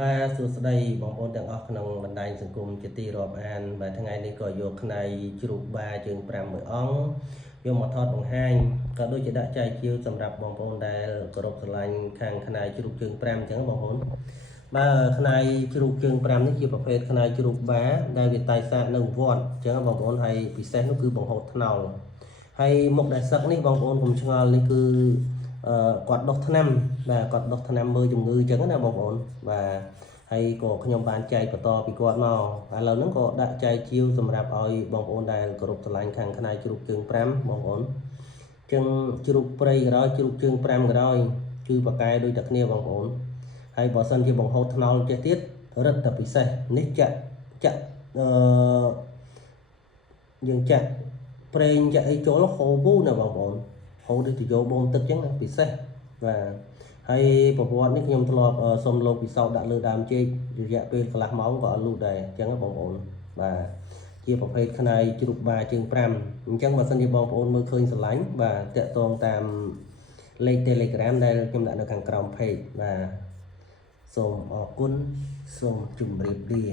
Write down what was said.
បាទសួស្តីបងប្អូនទាំងអស់ក្នុងបណ្ដាញសង្គមជាទីរាប់អានបាទថ្ងៃនេះក៏យកផ្នែកជ្រូកបាជើង5មួយអង្គយកមកថតបង្ហាញក៏ដូចជាដាក់ចែកជាវសម្រាប់បងប្អូនដែលគោរពស្រឡាញ់ខាងផ្នែកជ្រូកជើង5អញ្ចឹងបងប្អូនបាទផ្នែកជ្រូកជើង5នេះជាប្រភេទផ្នែកជ្រូកបាដែលវាតែសាកនៅវត្តអញ្ចឹងបងប្អូនហើយពិសេសនោះគឺបង្ហូតថ្នោលហើយមុខដែលសឹកនេះបងប្អូនខ្ញុំឆ្ងល់នេះគឺគាត់ដុសថ្នាំបាទគាត់ដុសថ្នាំមើលជំងឺអញ្ចឹងណាបងប្អូនបាទហើយក៏ខ្ញុំបានចែកបន្តពីគាត់មកឥឡូវហ្នឹងក៏ដាក់ចែកជាវសម្រាប់ឲ្យបងប្អូនដែលគោរពស្រឡាញ់ខាងផ្នែកជ្រូកជើង5បងប្អូនចឹងជ្រូកព្រៃក្រោយជ្រូកជើង5ក្រោយគឺប្រកែដូចតែគ្នាបងប្អូនហើយបើសិនជាបង្ហូតថ្នោលចេះទៀតរឹតតែពិសេសនេះចាក់យើងចាក់ប្រេងចាក់អីចូលហូរពូណាបងប្អូនហូរដូចទៅយកបូមទឹកចឹងណាពិសេសបាទហើយប្រវត្តិនេះខ្ញុំធ្លាប់សុំលោកពិសោធន៍ដាក់លើដើមចេករយៈពេលកន្លះម៉ោងក៏អត់លូតដែរអញ្ចឹងបងប្អូនបាទជាប្រភេទផ្នែកជ្រូកបាជើង5អញ្ចឹងបើសិនជាបងប្អូនមើលឃើញស្រឡាញ់បាទតាក់ទងតាមលេខ Telegram ដែលខ្ញុំដាក់នៅខាងក្រោម page បាទសូមអរគុណសូមជម្រាបលា